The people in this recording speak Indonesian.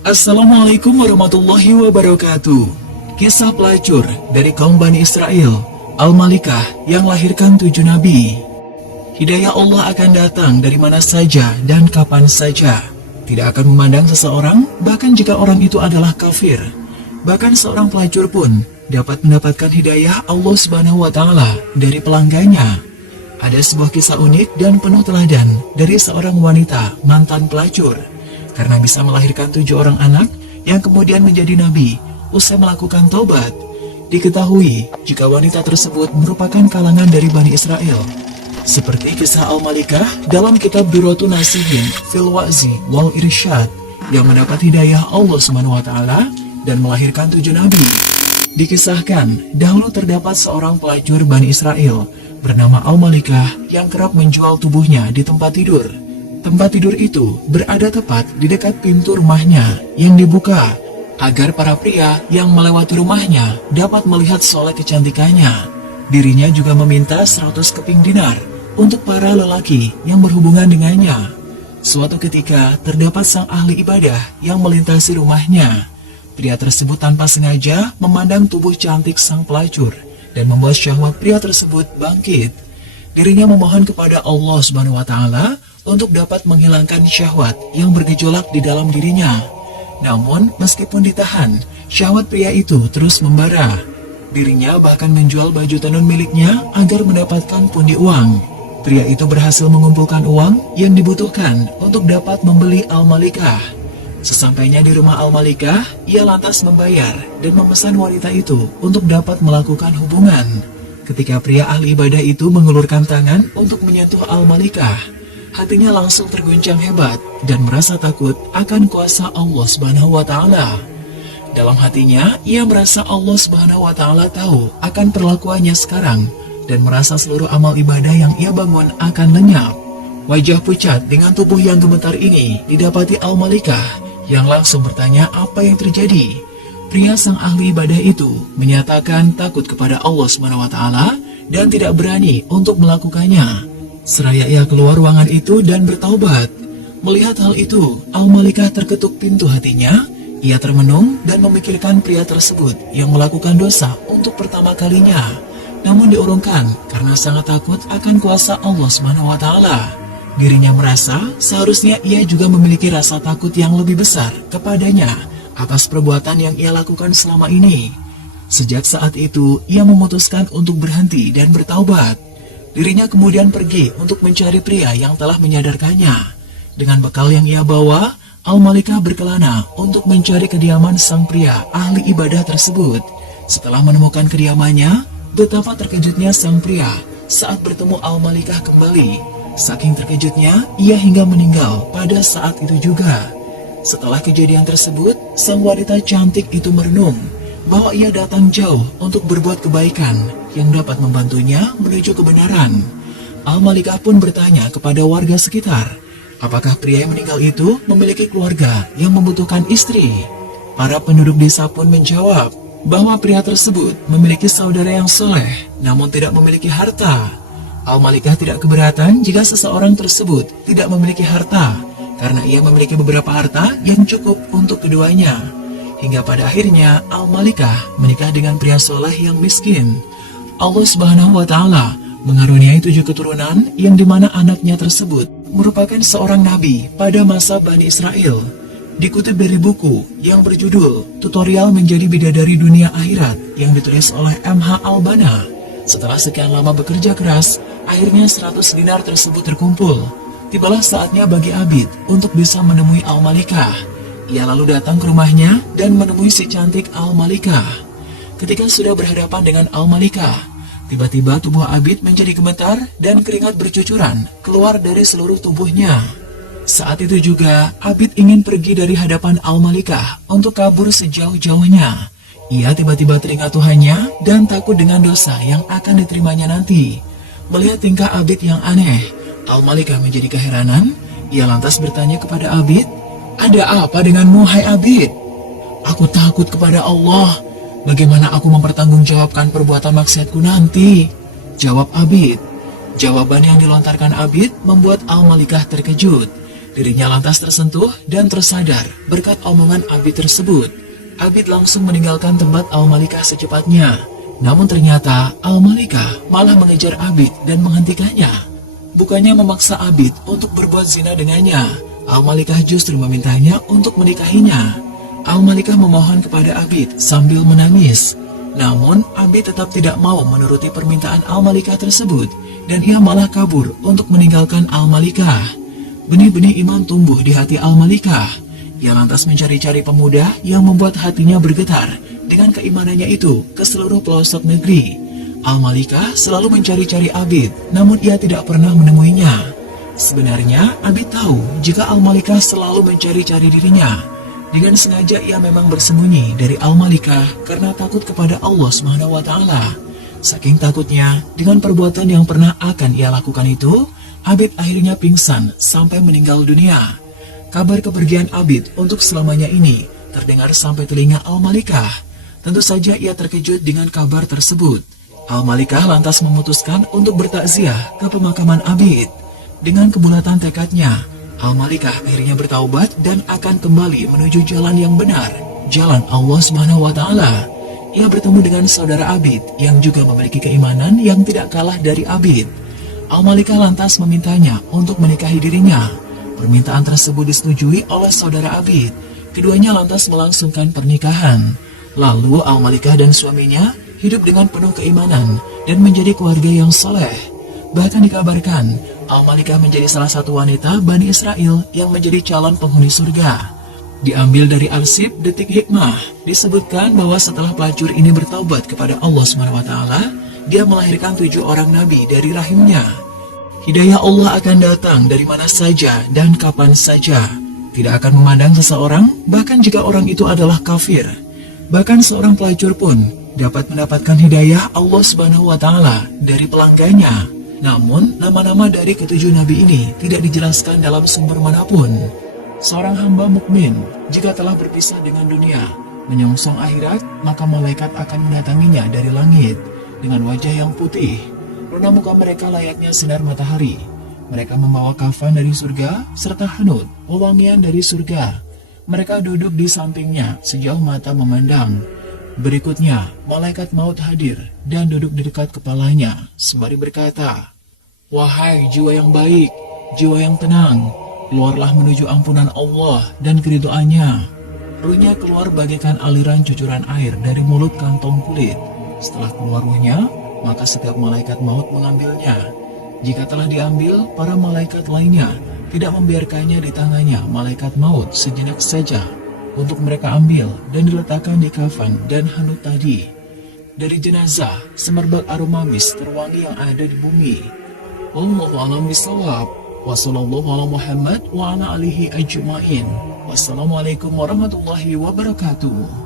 Assalamualaikum warahmatullahi wabarakatuh. Kisah pelacur dari kaum Bani Israel, Al-Malikah yang lahirkan 7 nabi. Hidayah Allah akan datang dari mana saja dan kapan saja. Tidak akan memandang seseorang, bahkan jika orang itu adalah kafir. Bahkan seorang pelacur pun dapat mendapatkan hidayah Allah Subhanahu wa Ta'ala dari pelanggannya. Ada sebuah kisah unik dan penuh teladan dari seorang wanita mantan pelacur, karena bisa melahirkan 7 orang anak yang kemudian menjadi nabi usai melakukan taubat. Diketahui jika wanita tersebut merupakan kalangan dari Bani Israel, seperti kisah Al-Malikah dalam kitab Durratun Nasihin fil Wa'zi wal Irsyad, yang mendapat hidayah Allah Subhanahu wa Ta'ala dan melahirkan 7 nabi. Dikisahkan dahulu terdapat seorang pelacur Bani Israel bernama Al-Malikah yang kerap menjual tubuhnya di tempat tidur. Tempat tidur itu berada tepat di dekat pintu rumahnya yang dibuka agar para pria yang melewati rumahnya dapat melihat soleh kecantikannya. Dirinya juga meminta 100 keping dinar untuk para lelaki yang berhubungan dengannya. Suatu ketika terdapat sang ahli ibadah yang melintasi rumahnya. Pria tersebut tanpa sengaja memandang tubuh cantik sang pelacur dan membuat syahwat pria tersebut bangkit. Dirinya memohon kepada Allah Subhanahu wa Ta'ala untuk dapat menghilangkan syahwat yang bergejolak di dalam dirinya. Namun, meskipun ditahan, syahwat pria itu terus membara. Dirinya bahkan menjual baju tenun miliknya agar mendapatkan pundi uang. Pria itu berhasil mengumpulkan uang yang dibutuhkan untuk dapat membeli Al-Malikah. Sesampainya di rumah Al-Malikah, ia lantas membayar dan memesan wanita itu untuk dapat melakukan hubungan. Ketika pria ahli ibadah itu mengulurkan tangan untuk menyentuh Al-Malikah, hatinya langsung terguncang hebat dan merasa takut akan kuasa Allah Subhanahu wa Ta'ala. Dalam hatinya, ia merasa Allah Subhanahu wa Ta'ala tahu akan perlakuannya sekarang dan merasa seluruh amal ibadah yang ia bangun akan lenyap. Wajah pucat dengan tubuh yang gemetar ini didapati Al-Malikah yang langsung bertanya apa yang terjadi. Pria sang ahli ibadah itu menyatakan takut kepada Allah Subhanahu wa Ta'ala dan tidak berani untuk melakukannya. Seraya ia keluar ruangan itu dan bertaubat. Melihat hal itu, Al-Malikah terketuk pintu hatinya. Ia termenung dan memikirkan pria tersebut yang melakukan dosa untuk pertama kalinya. Namun diurungkan karena sangat takut akan kuasa Allah Subhanahu wa Ta'ala. Dirinya merasa seharusnya ia juga memiliki rasa takut yang lebih besar kepadanya atas perbuatan yang ia lakukan selama ini. Sejak saat itu, ia memutuskan untuk berhenti dan bertaubat. Dirinya kemudian pergi untuk mencari pria yang telah menyadarkannya. Dengan bekal yang ia bawa, Al-Malikah berkelana untuk mencari kediaman sang pria ahli ibadah tersebut. Setelah menemukan kediamannya, betapa terkejutnya sang pria saat bertemu Al-Malikah kembali. Saking terkejutnya, ia hingga meninggal pada saat itu juga. Setelah kejadian tersebut, sang wanita cantik itu merenung bahwa ia datang jauh untuk berbuat kebaikan yang dapat membantunya menuju kebenaran. Al-Malikah pun bertanya kepada warga sekitar, apakah pria yang meninggal itu memiliki keluarga yang membutuhkan istri? Para penduduk desa pun menjawab bahwa pria tersebut memiliki saudara yang soleh, namun tidak memiliki harta. Al-Malikah tidak keberatan jika seseorang tersebut tidak memiliki harta, karena ia memiliki beberapa harta yang cukup untuk keduanya. Hingga pada akhirnya Al-Malikah menikah dengan pria soleh yang miskin. Allah Subhanahu wa Ta'ala mengaruniai 7 keturunan yang dimana anaknya tersebut merupakan seorang nabi pada masa Bani Israel. Dikutip dari buku yang berjudul Tutorial Menjadi Bidadari Dunia Akhirat yang ditulis oleh M.H. Al-Banna. Setelah sekian lama bekerja keras, akhirnya 100 dinar tersebut terkumpul. Tibalah saatnya bagi Abid untuk bisa menemui Al-Malikah. Ia lalu datang ke rumahnya dan menemui si cantik Al-Malikah. Ketika sudah berhadapan dengan Al-Malikah, tiba-tiba tubuh Abid menjadi gemetar dan keringat bercucuran keluar dari seluruh tubuhnya. Saat itu juga, Abid ingin pergi dari hadapan Al-Malikah untuk kabur sejauh-jauhnya. Ia tiba-tiba teringat Tuhannya dan takut dengan dosa yang akan diterimanya nanti. Melihat tingkah Abid yang aneh, Al-Malikah menjadi keheranan. Ia lantas bertanya kepada Abid, "Ada apa denganmu, hai Abid?" "Aku takut kepada Allah. Bagaimana aku mempertanggungjawabkan perbuatan maksiatku nanti?" jawab Abid. Jawaban yang dilontarkan Abid membuat Al-Malikah terkejut. Dirinya lantas tersentuh dan tersadar berkat omongan Abid tersebut. Abid langsung meninggalkan tempat Al-Malikah secepatnya. Namun ternyata Al-Malikah malah mengejar Abid dan menghentikannya. Bukannya memaksa Abid untuk berbuat zina dengannya, Al-Malikah justru memintanya untuk menikahinya. Al-Malikah memohon kepada Abid sambil menangis. Namun Abid tetap tidak mau menuruti permintaan Al-Malikah tersebut, dan ia malah kabur untuk meninggalkan Al-Malikah. Benih-benih iman tumbuh di hati Al-Malikah. Ia lantas mencari-cari pemuda yang membuat hatinya bergetar dengan keimanannya itu ke seluruh pelosok negeri. Al-Malikah selalu mencari-cari Abid, namun ia tidak pernah menemuinya. Sebenarnya Abid tahu jika Al-Malikah selalu mencari-cari dirinya. Dengan sengaja ia memang bersembunyi dari Al-Malikah karena takut kepada Allah SWT. Saking takutnya dengan perbuatan yang pernah akan ia lakukan itu, Abid akhirnya pingsan sampai meninggal dunia. Kabar kepergian Abid untuk selamanya ini terdengar sampai telinga Al-Malikah. Tentu saja ia terkejut dengan kabar tersebut. Al-Malikah lantas memutuskan untuk bertakziah ke pemakaman Abid. Dengan kebulatan tekadnya, Al-Malikah akhirnya bertaubat dan akan kembali menuju jalan yang benar, jalan Allah SWT. Ia bertemu dengan saudara Abid yang juga memiliki keimanan yang tidak kalah dari Abid. Al-Malikah lantas memintanya untuk menikahi dirinya. Permintaan tersebut disetujui oleh saudara Abid. Keduanya lantas melangsungkan pernikahan. Lalu Al-Malikah dan suaminya hidup dengan penuh keimanan dan menjadi keluarga yang soleh. Bahkan dikabarkan, Al-Malikah menjadi salah satu wanita Bani Israel yang menjadi calon penghuni surga. Diambil dari arsip Detik Hikmah, disebutkan bahwa setelah pelacur ini bertaubat kepada Allah SWT, dia melahirkan 7 orang nabi dari rahimnya. Hidayah Allah akan datang dari mana saja dan kapan saja. Tidak akan memandang seseorang, bahkan jika orang itu adalah kafir. Bahkan seorang pelacur pun dapat mendapatkan hidayah Allah SWT dari pelanggannya. Namun, nama-nama dari ke-7 nabi ini tidak dijelaskan dalam sumber manapun. Seorang hamba mukmin jika telah berpisah dengan dunia, menyongsong akhirat, maka malaikat akan mendatanginya dari langit dengan wajah yang putih. Warna muka mereka layaknya sinar matahari. Mereka membawa kafan dari surga serta hanut, wewangian dari surga. Mereka duduk di sampingnya sejauh mata memandang. Berikutnya, malaikat maut hadir dan duduk di dekat kepalanya sembari berkata, "Wahai jiwa yang baik, jiwa yang tenang, keluarlah menuju ampunan Allah dan keridhaannya." Ruhnya keluar bagaikan aliran cucuran air dari mulut kantong kulit. Setelah keluar ruhnya, maka setiap malaikat maut mengambilnya. Jika telah diambil, para malaikat lainnya tidak membiarkannya di tangannya malaikat maut sejenak saja untuk mereka ambil dan diletakkan di kafan dan hanut tadi. Dari jenazah, semerbak aroma mis terwangi yang ada di bumi. Wallahu a'lam bishawab. Wassallallahu ala Muhammad wa ala alihi ajma'in. Wassalamualaikum warahmatullahi wabarakatuh.